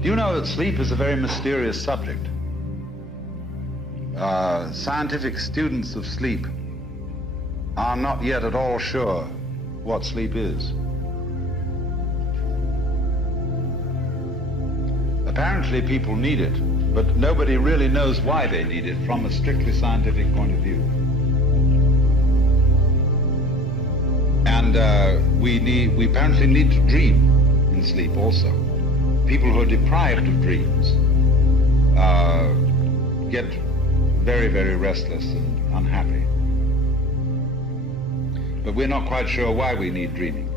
Do you know that sleep is a very mysterious subject? Scientific students of sleep are not yet at all sure what sleep is. Apparently people need it, but nobody really knows why they need it from a strictly scientific point of view. And we apparently need to dream in sleep also. People who are deprived of dreams get very, very restless and unhappy. But we're not quite sure why we need dreaming.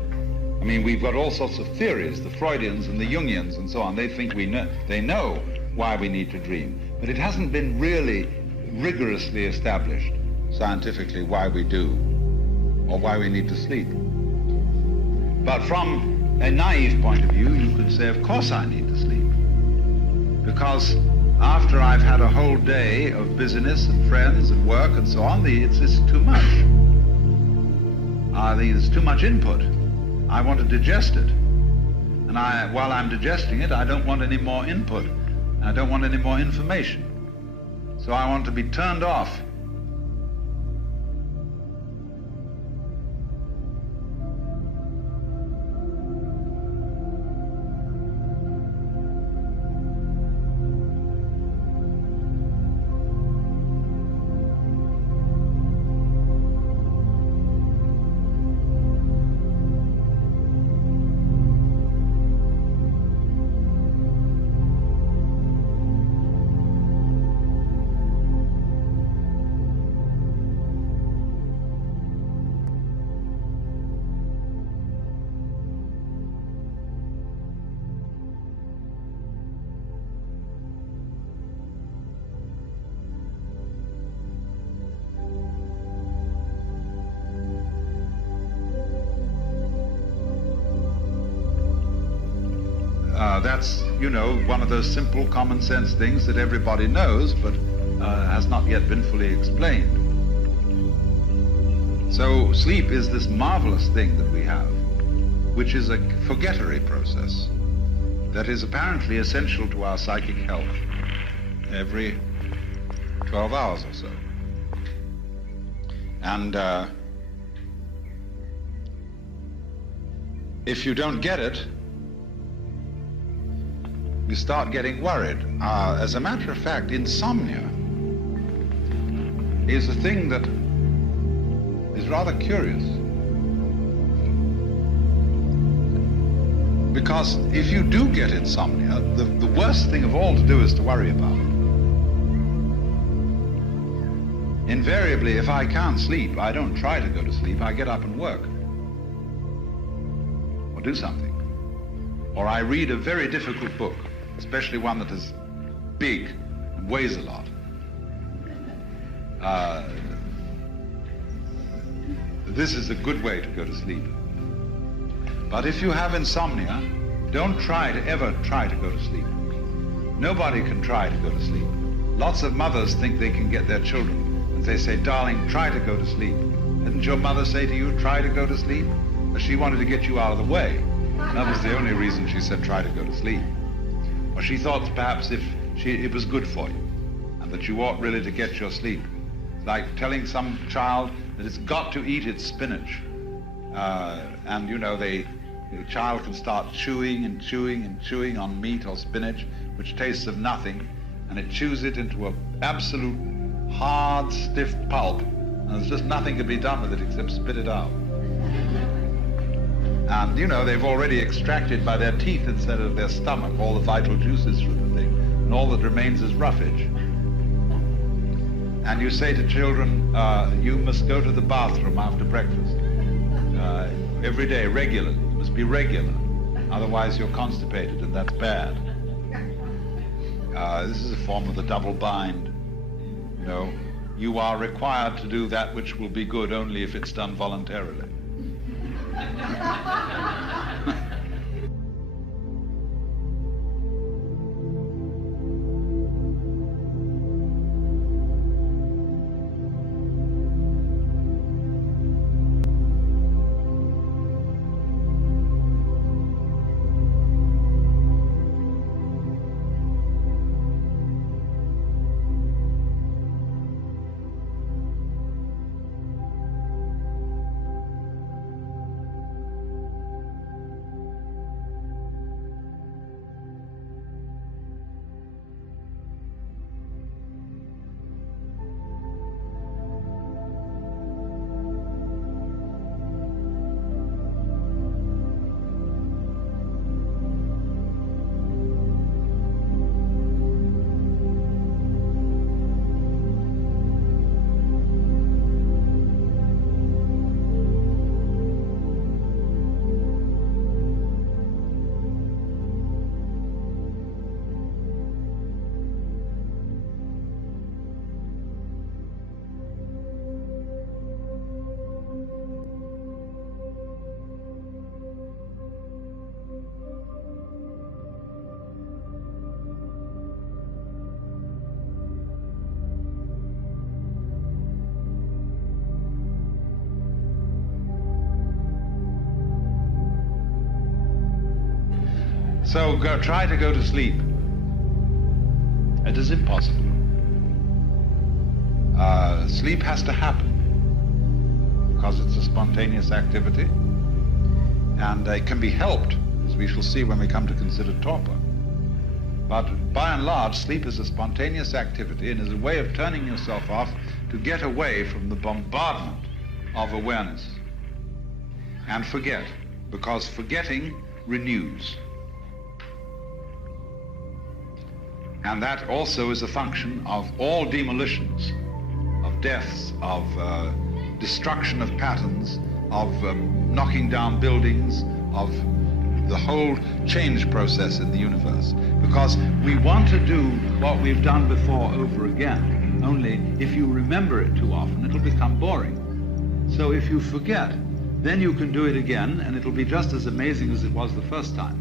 I mean, we've got all sorts of theories, the Freudians and the Jungians and so on. They think they know why we need to dream. But it hasn't been really rigorously established scientifically why we do or why we need to sleep. But from a naive point of view, you could say, of course I need to sleep. Because after I've had a whole day of business and friends and work and so on, it's too much. There's too much input. I want to digest it. And while I'm digesting it, I don't want any more input. I don't want any more information. So I want to be turned off. That's, one of those simple common sense things that everybody knows, but has not yet been fully explained. So sleep is this marvelous thing that we have, which is a forgettery process that is apparently essential to our psychic health every 12 hours or so. And if you don't get it, you start getting worried. As a matter of fact, insomnia is a thing that is rather curious. Because if you do get insomnia, the worst thing of all to do is to worry about it. Invariably, if I can't sleep, I don't try to go to sleep, I get up and work. Or do something. Or I read a very difficult book, especially one that is big and weighs a lot. This is a good way to go to sleep. But if you have insomnia, don't ever try to go to sleep. Nobody can try to go to sleep. Lots of mothers think they can get their children, and they say, darling, try to go to sleep. Didn't your mother say to you, try to go to sleep? But she wanted to get you out of the way. That was the only reason she said, try to go to sleep. Or she thought perhaps it was good for you, and that you ought really to get your sleep. It's like telling some child that it's got to eat its spinach. And the child can start chewing and chewing and chewing on meat or spinach, which tastes of nothing, and it chews it into an absolute hard, stiff pulp, and there's just nothing to be done with it except spit it out. And they've already extracted by their teeth instead of their stomach all the vital juices from the thing, and all that remains is roughage. And you say to children, you must go to the bathroom after breakfast every day, regularly. You must be regular, otherwise you're constipated, and that's bad. This is a form of the double bind. You are required to do that which will be good only if it's done voluntarily. So try to go to sleep. It is impossible. Sleep has to happen because it's a spontaneous activity, and it can be helped, as we shall see when we come to consider torpor. But by and large, sleep is a spontaneous activity and is a way of turning yourself off to get away from the bombardment of awareness and forget, because forgetting renews. And that also is a function of all demolitions, of deaths, of destruction of patterns, of knocking down buildings, of the whole change process in the universe. Because we want to do what we've done before over again, only if you remember it too often, it'll become boring. So if you forget, then you can do it again, and it'll be just as amazing as it was the first time.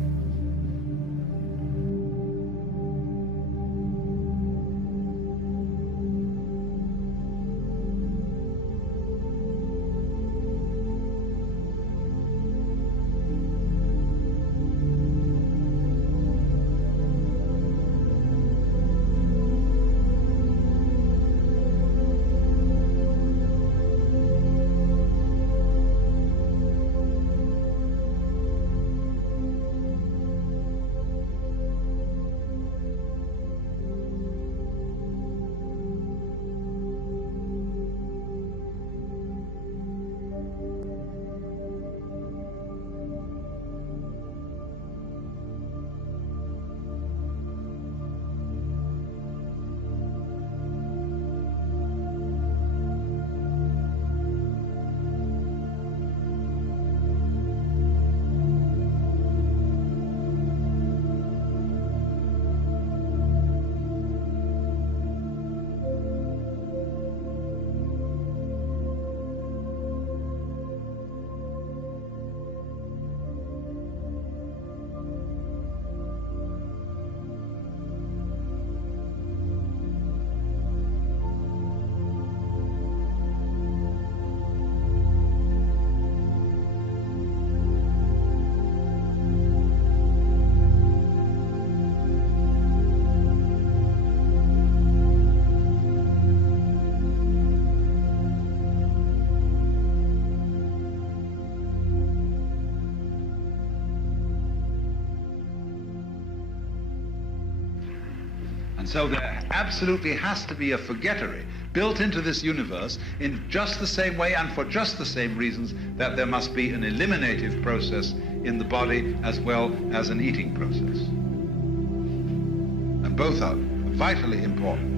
And so there absolutely has to be a forgettery built into this universe in just the same way and for just the same reasons that there must be an eliminative process in the body as well as an eating process. And both are vitally important.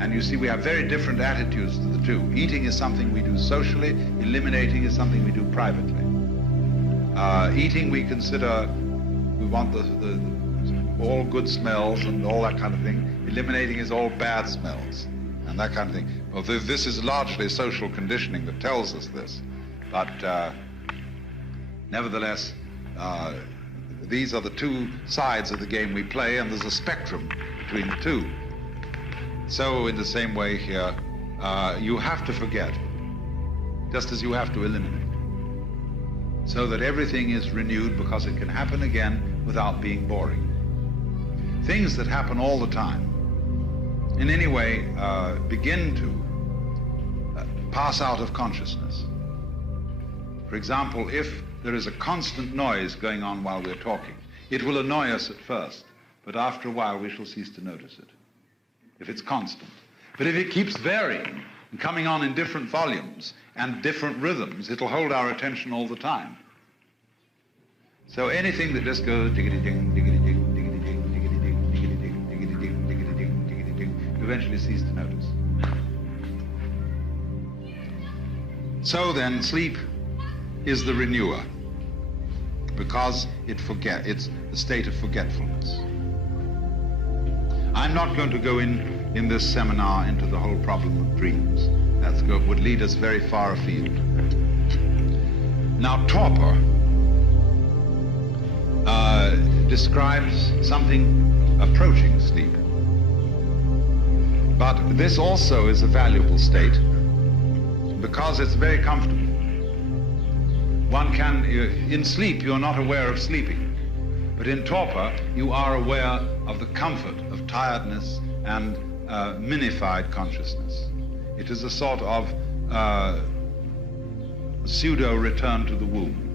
And you see, we have very different attitudes to the two. Eating is something we do socially, eliminating is something we do privately. Eating we consider, we want the all good smells and all that kind of thing. Eliminating is all bad smells and that kind of thing. Well, this is largely social conditioning that tells us this. But nevertheless, these are the two sides of the game we play, and there's a spectrum between the two. So in the same way here, you have to forget, just as you have to eliminate, so that everything is renewed, because it can happen again without being boring. Things that happen all the time, in any way, begin to pass out of consciousness. For example, if there is a constant noise going on while we're talking, it will annoy us at first, but after a while we shall cease to notice it, if it's constant. But if it keeps varying and coming on in different volumes and different rhythms, it'll hold our attention all the time. So anything that just goes diggity-ding, diggity-ding, diggity-ding, diggity-ding, diggity-ding, diggity-ding, diggity-ding, diggity-ding, you eventually cease to notice. So then, sleep is the renewer, because it's the state of forgetfulness. I'm not going to go in this seminar into the whole problem of dreams. That would lead us very far afield. Now, torpor describes something approaching sleep. But this also is a valuable state because it's very comfortable. One can, in sleep, you're not aware of sleeping. But in torpor, you are aware of the comfort of tiredness and minified consciousness. It is a sort of pseudo return to the womb.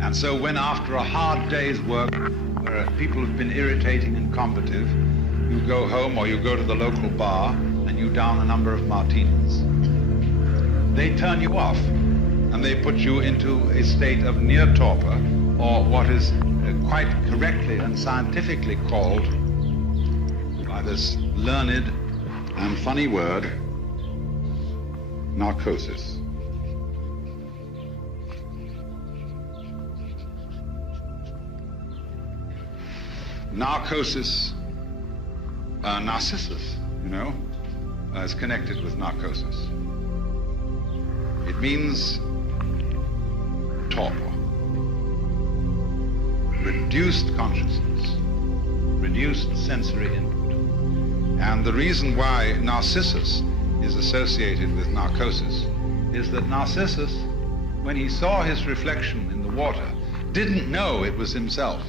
And so when after a hard day's work, where people have been irritating and combative, you go home or you go to the local bar and you down a number of martinis, they turn you off and they put you into a state of near torpor, or what is quite correctly and scientifically called by this learned and funny word, narcosis. Narcosis, Narcissus, is connected with narcosis. It means torpor, reduced consciousness, reduced sensory input. And the reason why Narcissus is associated with narcosis is that Narcissus, when he saw his reflection in the water, didn't know it was himself.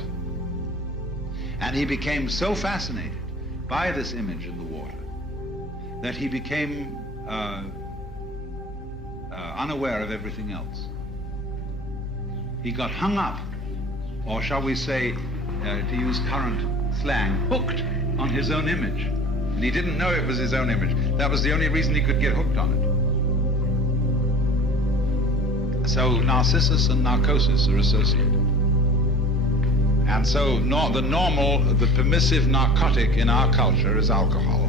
And he became so fascinated by this image in the water that he became unaware of everything else. He got hung up, or shall we say, to use current slang, hooked on his own image. And he didn't know it was his own image. That was the only reason he could get hooked on it. So Narcissus and narcosis are associated. And so the permissive narcotic in our culture is alcohol.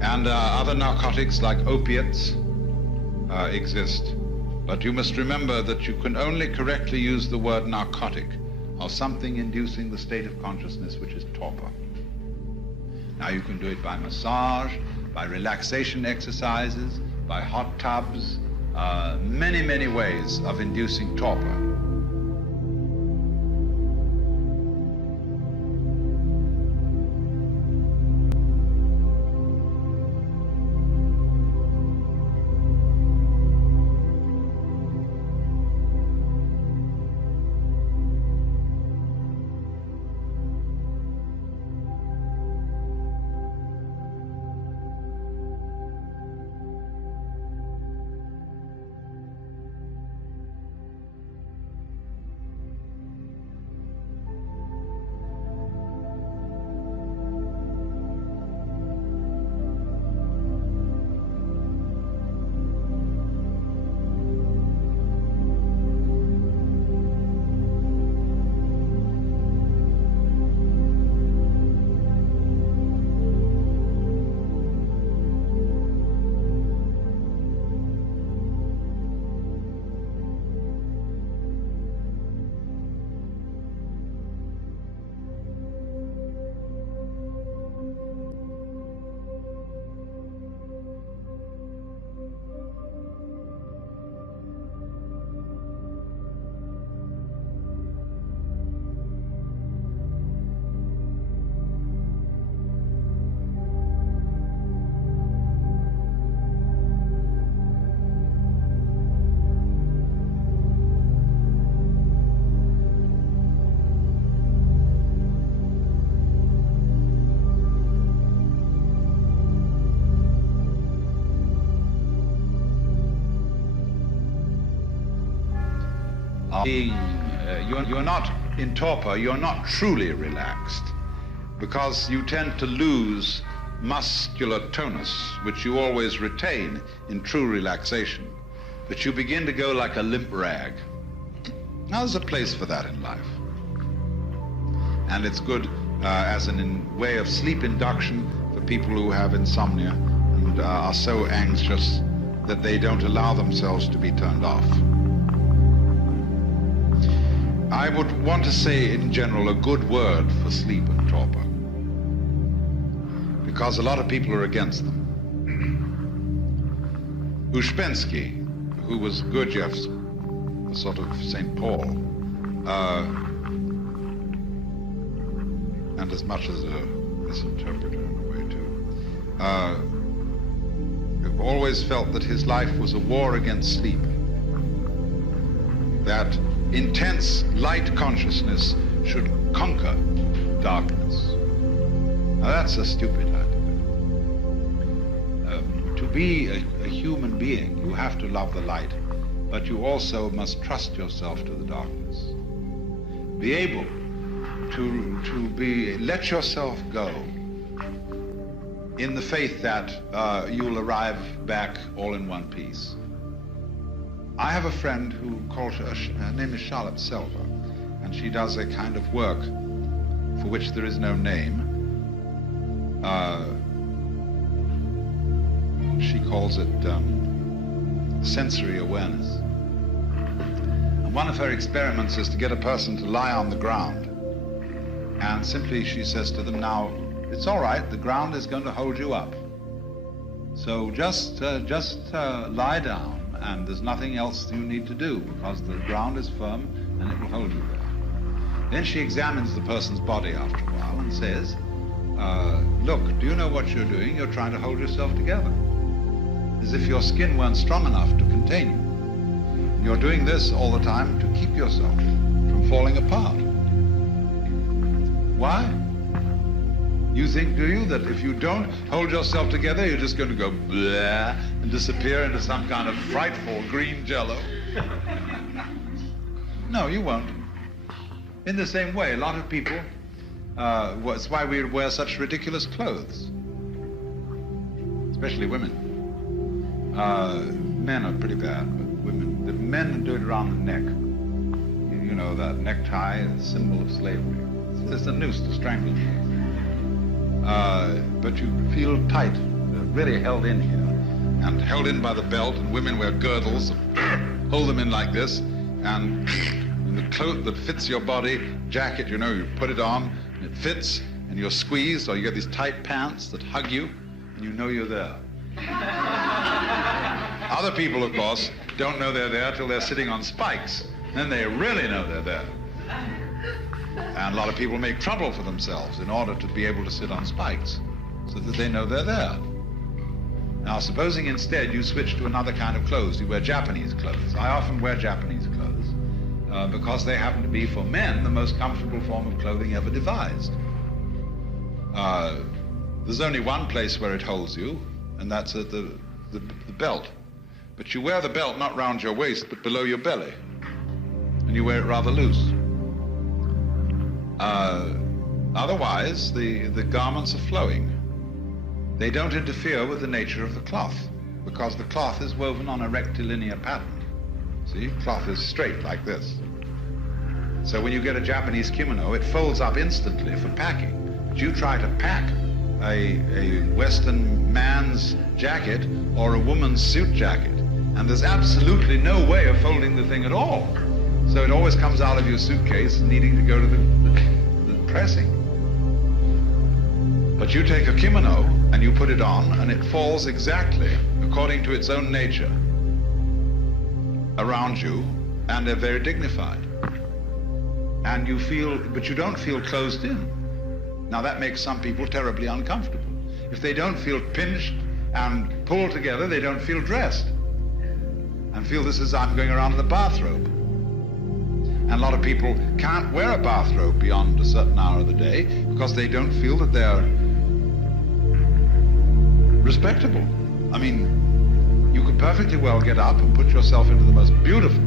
And other narcotics like opiates exist. But you must remember that you can only correctly use the word narcotic of something inducing the state of consciousness which is torpor. Now you can do it by massage, by relaxation exercises, by hot tubs, many, many ways of inducing torpor. are being, you're not in torpor, you're not truly relaxed, because you tend to lose muscular tonus, which you always retain in true relaxation, that you begin to go like a limp rag. Now, there's a place for that in life. And it's good as a way of sleep induction for people who have insomnia and are so anxious that they don't allow themselves to be turned off. I would want to say, in general, a good word for sleep and torpor, because a lot of people are against them. Uspensky, who was Gurdjieff's sort of St. Paul, and as much as a misinterpreter in a way too, always felt that his life was a war against sleep, that intense light consciousness should conquer darkness. Now that's a stupid idea. To be a human being, you have to love the light, but you also must trust yourself to the darkness. Be able to let yourself go in the faith that you'll arrive back all in one piece. I have a friend who her name is Charlotte Selver, and she does a kind of work for which there is no name. She calls it sensory awareness. And one of her experiments is to get a person to lie on the ground, and simply she says to them, now, it's all right, the ground is going to hold you up. So just lie down, and there's nothing else you need to do, because the ground is firm and it will hold you there. Then she examines the person's body after a while and says, look, do you know what you're doing? You're trying to hold yourself together, as if your skin weren't strong enough to contain you. And you're doing this all the time to keep yourself from falling apart. Why? You think, do you, that if you don't hold yourself together, you're just going to go blah and disappear into some kind of frightful green jello? No, you won't. In the same way, a lot of people, it's why we wear such ridiculous clothes, especially women. Men are pretty bad, but women, the men do it around the neck. You know, that necktie is a symbol of slavery. It's a noose to strangle you. But you feel tight, really held in here, and held in by the belt, and women wear girdles, hold them in like this, and the coat that fits your body, jacket, you know, you put it on, and it fits, and you're squeezed, or you get these tight pants that hug you, and you know you're there. Other people, of course, don't know they're there till they're sitting on spikes. Then they really know they're there. And a lot of people make trouble for themselves in order to be able to sit on spikes, so that they know they're there. Now, supposing instead you switch to another kind of clothes, you wear Japanese clothes. I often wear Japanese clothes because they happen to be, for men, the most comfortable form of clothing ever devised. There's only one place where it holds you, and that's at the belt. But you wear the belt not round your waist, but below your belly, and you wear it rather loose. Otherwise, the garments are flowing. They don't interfere with the nature of the cloth, because the cloth is woven on a rectilinear pattern. See, cloth is straight like this. So when you get a Japanese kimono, it folds up instantly for packing. But you try to pack a Western man's jacket or a woman's suit jacket, and there's absolutely no way of folding the thing at all. So it always comes out of your suitcase needing to go to the pressing. But you take a kimono and you put it on, and it falls exactly according to its own nature around you, and they're very dignified. And you feel, but you don't feel closed in. Now that makes some people terribly uncomfortable. If they don't feel pinched and pulled together, they don't feel dressed and feel this is, I'm going around in a bathrobe. And a lot of people can't wear a bathrobe beyond a certain hour of the day because they don't feel that they're respectable. I mean, you could perfectly well get up and put yourself into the most beautiful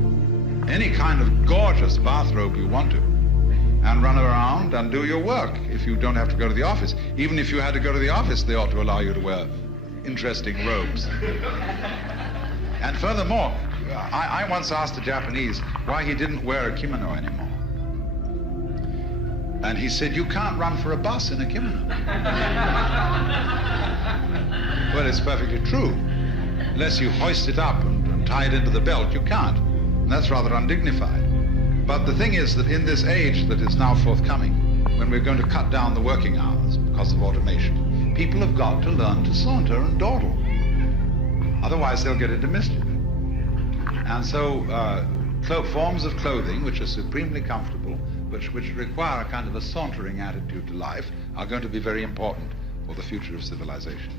any kind of gorgeous bathrobe you want to, and run around and do your work if you don't have to go to the office. Even if you had to go to the office, they ought to allow you to wear interesting robes. And furthermore, I once asked a Japanese why he didn't wear a kimono anymore. And he said, you can't run for a bus in a kimono. Well, it's perfectly true. Unless you hoist it up and tie it into the belt, you can't. And that's rather undignified. But the thing is that in this age that is now forthcoming, when we're going to cut down the working hours because of automation, people have got to learn to saunter and dawdle. Otherwise, they'll get into mischief. And so forms of clothing which are supremely comfortable, which require a kind of a sauntering attitude to life, are going to be very important for the future of civilization.